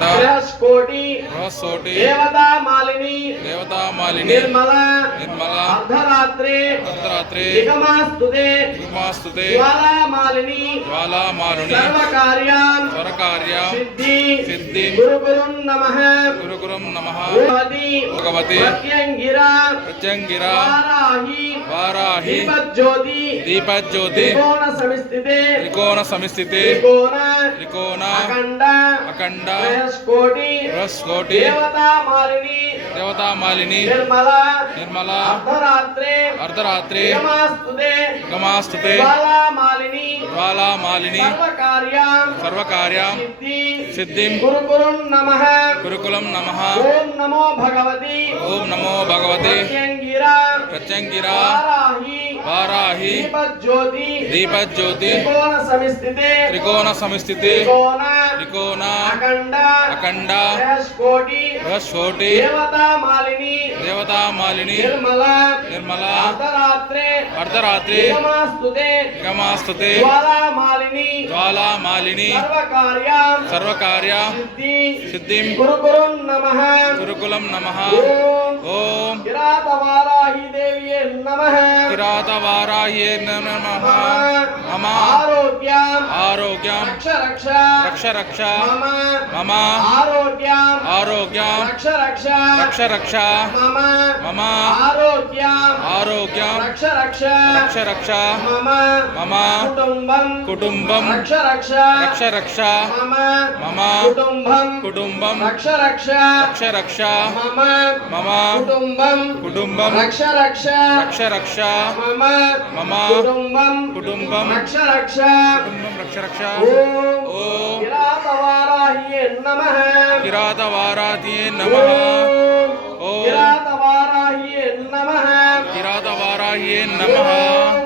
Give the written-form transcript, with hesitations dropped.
बृहस्कोटि देवता मालिनी निर्मला अर्धरात्रे निगमास्तुते ज्वाला मालिनी सर्वकार्यां सिद्धि गुरुगुरुं नमः भगवती प्रत्यंगिरा वाराही दीपज्योति त्रिकोण समिस्थिते त्रिकोण अखंड बृहस्कोटि देवता मालिनी निर्मला अर्धरात्रे गमास्तुते ज्वाला मालिनी सर्वकार्यां सिद्धिं गुरुकुलं नमः ओम नमो भगवते प्रत्यंगिरा वाराही दीपज्योति त्रिकोण समिस्थिते त्रिकोण अखंड बृहस्कोटि देवता मालिनी निर्मला अर्धरात्रे गमास्तुते ज्वाला मालिनी सर्वकार्यां सिद्धिं गुरुकुलं नमः ओम किरातवाराही देव्ये नमः मम आरोग्यं रक्ष मम आरोग्यं रक्ष मम आरोग्यं रक्ष मम कुटुंबं रक्ष मम कुटुंबं रक्ष मम कुटुंबं रक्ष मम कुटुंबं रक्ष ओम किरातवाराह्ये नमः ओम किरातवाराह्ये नमः